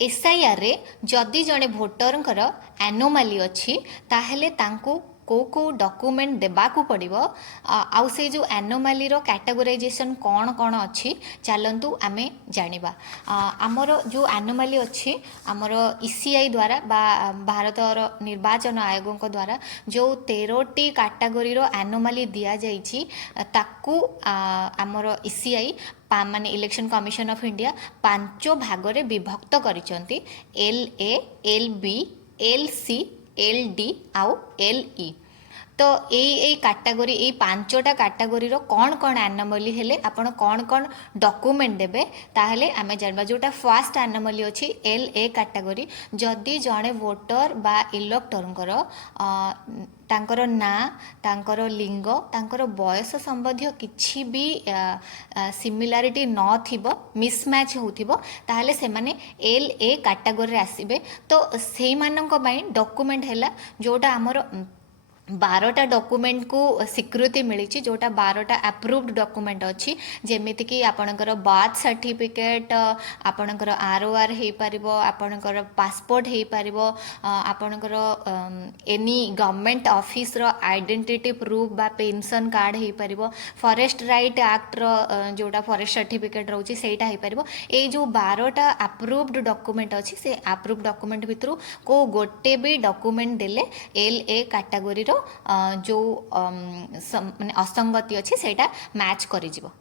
SIR रे जदि जड़े भोटरंकर एनोमाली अच्छी ताहेले तांकू को डॉक्यूमेंट देबाकू पड़िबो आउ से जो एनोमाली रो कैटेगराइजेशन कौन कौन अच्छी चलंतु आमे जानिबा। आमर जो एनोमाली अच्छी आमर ECI द्वारा बा भारतर निर्वाचन आयोग द्वारा जो 13टी कैटेगरी रो एनोमाली दिया जाइछि ताकू आमर ECI माने election commission of India 5 Bhagare विभक्त करिसंती LA LB LC LD आउ LE। तो यही कैटेगरी यही 5टा कैटेगरी रो कौन कौन एनोमली हेले आपण कौन कौन डॉक्यूमेंट देबे ताहले आमे जानबा। जोटा फर्स्ट एनोमली अछि LA कैटेगरी जदि जड़े वोटर बा इलेक्टरंकर तांकर ना तांकर लिंग तांकर बयस संबंधी किछि भी सिमिलारिटी न थिबो मिसमैच होथिबो ताहले से माने LA कैटेगरी रे आसीबे। तो सेही माननक पई डॉक्यूमेंट हैला जोटा हमर 12टा डॉक्यूमेंट को स्वीकृति मिली जोटा 12टा अप्रूव्ड डॉक्यूमेंट अच्छी जेमिति कि आपणकर बर्थ सर्टिफिकेट आपणकर ROR हो पारिबो आपणकर पासपोर्ट हो पारिबो आपणकर एनी गवर्नमेंट ऑफिस रो आइडेंटिटी प्रूफ बा पेंशन कार्ड हो पारिबो फॉरेस्ट राइट एक्ट रो जोटा फॉरेस्ट सर्टिफिकेट रहउची सेटा हो पारिबो। ए जो 12टा अप्रूव्ड डॉक्यूमेंट अच्छी से अप्रूव्ड डॉक्यूमेंट भितरु को गोटे भी डॉक्यूमेंट देले LA कैटेगरी रो जो माने असंगति अच्छी सेटा मैच करि जिवो।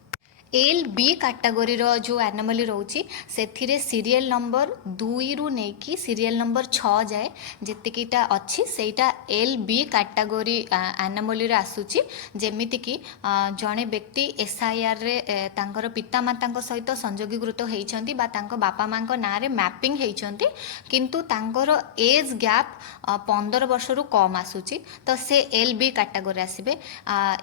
LB कैटेगरी रो जो एनोमली रोची सेथिरे सीरियल नंबर 2 रु नेकी सीरियल नंबर 6 जाए जेतिकीटा अच्छी सेटा LB कैटेगरी एनोमली रे आसुची। जेमिति कि जणे व्यक्ति SIR रे तांकर पिता मातांको सहित संयोगीकृत हेइचंती बा तांको बापा मांको ना रे मैपिंग हेइचंती किंतु तांकर एज गैप 15 वर्ष रु कम आसुची तो से LB कैटेगरी आसीबे।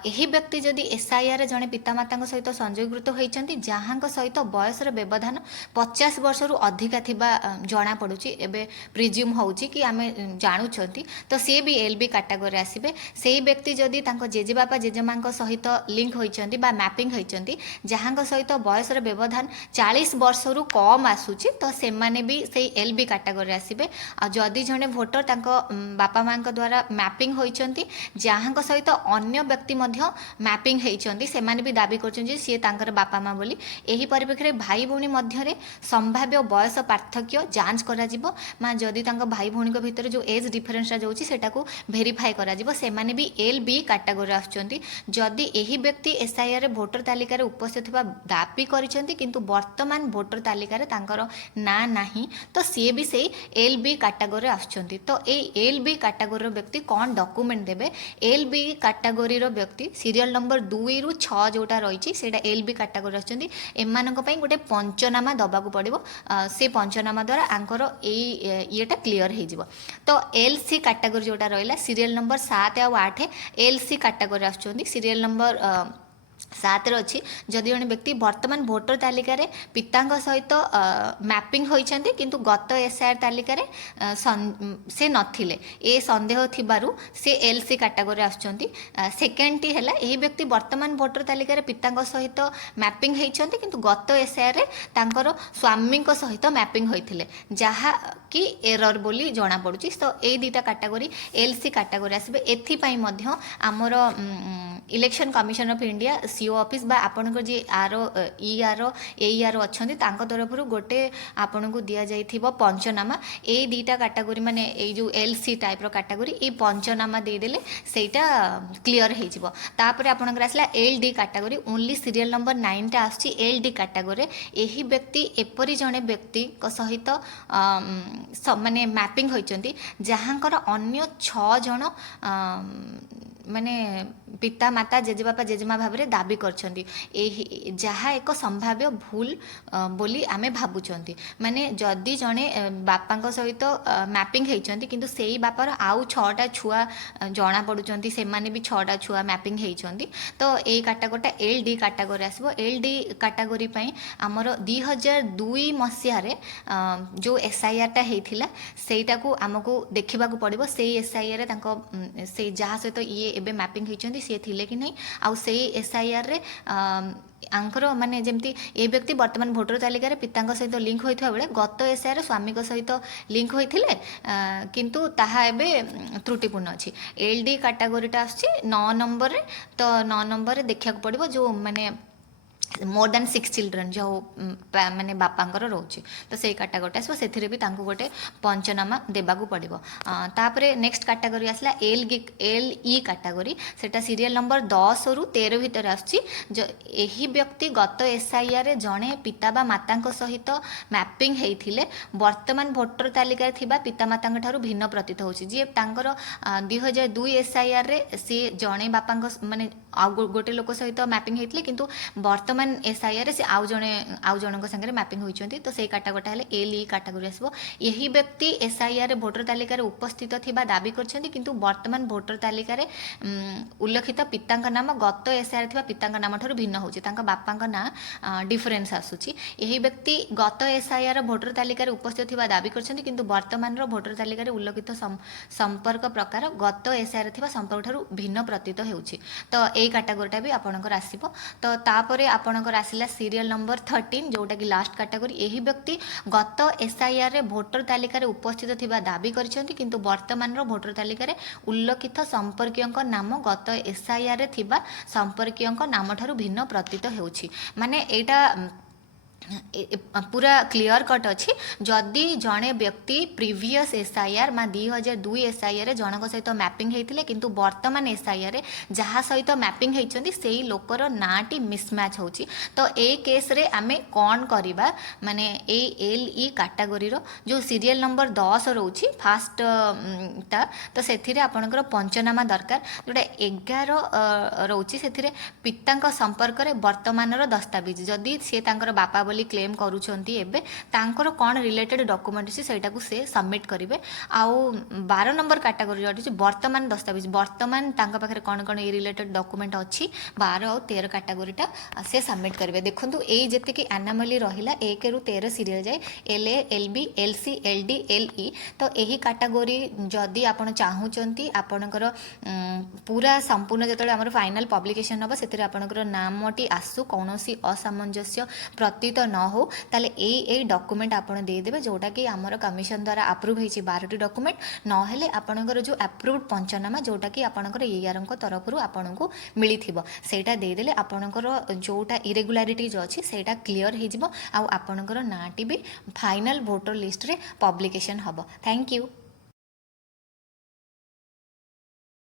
एही व्यक्ति जदि SIR रे जणे पिता मातांको सहित संयोग होइचंती जहां सहित बयसर व्यवधान 50 वर्ष रु अधिका थिबा जना पड़ुची एबे प्रिज्यूम होउची कि आमे जानुचंती तो सी भी LB कैटेगरी आसीबे। सेही व्यक्ति जदि तांको जेजेबापा जेजेमांको सहित लिंक होइचंती बा मैपिंग होइचंती जहां सहित बयसर व्यवधान 40 वर्ष रु कम आसुची तो से माने भी सेही LB कैटेगरी आसीबे। आ जदि जणे वोटर तांको बापा मांको द्वारा मैपिंग होइचंती जहां सहित अन्य व्यक्ति मध्य मैपिंग होइचंती से माने भी दाबी करचंती सी तांकर बापा माँ बोली यही परिप्रेक्षी भाई भौणी मध्य संभाव्य बयस पार्थक्य जांच करा जिवो माँ जदि तांको भाई भौणी भितर जो एज डिफरेंस जाउची सेटा को वेरीफाई करा जिवो से माने भी LB कैटेगरी आछंती। जदि यही व्यक्ति SIR रे वोटर तालिका रे उपस्थित थिबा दाबी करिसंती किंतु वर्तमान वोटर तालिका रे तांकर ना नाही तो सी भी सेही LB कैटेगरी आछंती। तो ए LB कैटेगरी रो व्यक्ति कौन डॉक्यूमेंट देबे LB कैटेगरी रो व्यक्ति सीरियल नंबर 2 रु 6 जोटा रहिची सेटा LB कैटेगरी आछंती एमानक पई गोटे पंचनामा दबाकू पड़िबो से पंचनामा द्वारा आंकर येटा क्लियर हो जिवो। तो LC कैटेगरी जोटा रहिला सीरियल नंबर 7 और 8 LC कैटेगरी आछंती सीरियल नंबर 7 अच्छी जदि जड़े व्यक्ति वर्तमान भोटर तालिका रे पितांक सहित मैपिंग होइछंती किंतु गत SIR तालिका रे से नथिले ए संदेह थिबारु से LC कैटेगरी आछंती। सेकेंड टी हैला एही व्यक्ति वर्तमान भोटर तालिका रे पितांक सहित मैपिंग होइछंती किंतु गत SIR रे तांकर स्वामींक सहित मैपिंग होइथिले जहा कि एरर बोली जना पड़ुची। तो ए दुटा कैटेगरी LC कैटेगरी आसीबे। एथि पई मध्य हमर election commission of India CO office बा आपनकर जे ER AER अच्छंती तांको तरफरु गोटे आपनको दिया जाइथिबो पंचनामा ए दुटा कैटेगरी माने ए जो LC टाइप रो कैटेगरी ए पंचनामा दे देले सेटा क्लियर हे जिवो। तापर आपनकर आसला LD category only serial number 9 टा आछि LD कैटेगरी एही व्यक्ति एपरि जणे व्यक्ति को सहित माने मैपिंग होइचंती जहांकर अन्य 6 जण माने पिता माता जेजेबापा जेजेमा भाव में दाबी करछंती जहाँ एक संभाव्य भूल बोली आमे भाबुचंती। माने जदि जणे बापा सहित मैपिंग होइचंती किंतु सेही बापार आउ 6टा छुआ जना पड़ुचंती से माने भी 6टा छुआ मैपिंग होइचंती तो ए कैटेगरीटा LD कैटेगरी आसीबो। LD कैटेगरी पई हमर 2002 मसिया रे जो SIR टा हेइथिला सेटा को हमकु देखिबा को पड़िबो से SIR रे तांको से जहाँ सहित ये एबे मैपिंग होइचंती से थिले कि नहीं आउ से SIR रे ଆଙ୍କର ମାନେ ଯେମିତି ଏ ବ୍ୟକ୍ତି ବର୍ତ୍ତମାନ ଭୋଟର ତାଲିକାରେ ପିତାଙ୍କ ସହିତ ଲିଙ୍କ ହୋଇଥିବା ବେଳେ ଗତ ଏସ୍ଆଇଆର୍ ସ୍ୱାମୀଙ୍କ ସହିତ ଲିଙ୍କ ହୋଇଥିଲେ, କିନ୍ତୁ ତାହା ଏବେ ତ୍ରୁଟିପୂର୍ଣ୍ଣ ଅଛି। ଏଲ୍ ଡି କାଟାଗୋରୀଟା ଆସୁଛି 9 ନମ୍ବରରେ। ତ 9 ନମ୍ବରରେ ଦେଖିବାକୁ ପଡ଼ିବ ଯେଉଁ ମାନେ मोर देन 6 चिल्ड्रेन जो माने बापांकर रोचे, तो सेई काटागोरी आसो सेथिरे भी तांको गोटे पंचनामा देबाकू पड़िबो। तापरे नेक्स्ट काटागोरी आसला एल ई काटागोरी, सेटा सीरियल नंबर 10 रु 13 भितर आछि। जो एही व्यक्ति गत एसआईआर रे जणे पिता बा मातांक सहित मैपिंग हेइथिले वर्तमान भोटर तालिका थिबा पिता मातांक ठारू भिन्न प्रतीत होछि। जे तांकर 2002 एसआईआर रे सी जणे बापांक माने गोटे लोक सहित मैपिंग हेइथिले, किंतु वर्तमान एसआईआर से आउ जनक संगे मैपिंग होइचंती, तो सेई काटागोरी हेले एल ई काटागोरी आसबो। यही व्यक्ति एसआईआर भोटर तालिका रे उपस्थित थिबा दाबी करछंती, किंतु वर्तमान भोटर तालिका रे उल्लेखित पितांक नाम गत एसआईआर थिबा पितांक नाम ठारू भिन्न होछि, तांका बापांक ना डिफरेंस आसुछि। यही व्यक्ति गत एसआईआर भोटर तालिका रे उपस्थित थिबा दाबी करछंती, किंतु वर्तमान रो भोटर तालिका रे उल्लेखित संपर्क प्रकार गत एसआईआर थिबा संपर्क ठारू भिन्न प्रतीत हेउछि। तो एई काटागोरीटा भी आपणकर आसीबो। तो तापरे आपणकर आसिला सीरियल नंबर 13 जोटा कि लास्ट काटागोरी। यही व्यक्ति गत एसआईआर रे भोटर तालिका रे उपस्थित थिबा दाबी करछंती, किंतु वर्तमान रो भोटर तालिका रे उल्लेखित संपर्कीयक नाम गत एसआईआर रे थिबा संपर्कीयक नाम ठारू भिन्न प्रतीत हेउछि। माने एटा पूरा क्लियर कट अच्छी। जदि जड़े व्यक्ति प्रिवियस एसआईआर 2002 एसआईआर जनक सहित मैपिंग होते, किंतु वर्तमान एसआईआर जहाँ सहित मैपिंग होती से लोकर नाटी मिसमैच हो, तो ए केस रे आमे कौन करवा माने एल ई काटागोरी जो सीरियल नंबर 10 रोची फास्ट टा, तो से आपणकर पंचनामा दरकार जोटा 11 रोची से पिता संपर्क में वर्तमान दस्तावेज जदि सी बापा बोली क्लेम करूछंती एबे तांकर कौन रिलेटेड डॉक्यूमेंट अछि सेटा को से सबमिट करिवे। आउ 12 नंबर कैटेगरी जो वर्तमान दस्तावेज वर्तमान तांका पाखरे कौन कौन ए रिलेटेड डॉक्यूमेंट अछि 12 और 13 कैटेगरीटा से सबमिट करिवे। देखंतु ए जते कि एनामली रहिला 1 रु 13 सीरियल जाय L A L B L C L D L E, तो एही कैटेगरी जदि आपण चाहूचंती आपणकर पूरा संपूर्ण जतले हमर फाइनल पब्लिकेशन हबो सेतिर आपणकर नामटी आसु कोनोसी असामंजस्य प्रतीत न हो, ताले ए डॉक्यूमेंट आपण दे देबे जोटा कि हमर कमिशन द्वारा अप्रूव हेछि 12टी डॉक्यूमेंट न हेले आपणकर जो अप्रूव्ड पंचनामा जोटा कि आपणकर एआरएम को तरफ रु आपणको मिलिथिबो सेटा दे देले आपणकर जोटा इरेगुलारिटी जो अछि सेटा क्लियर हे जिवो आ आपणकर नाटी भी फाइनल वोटर लिस्ट रे पब्लिकेशन हबो। Thank you.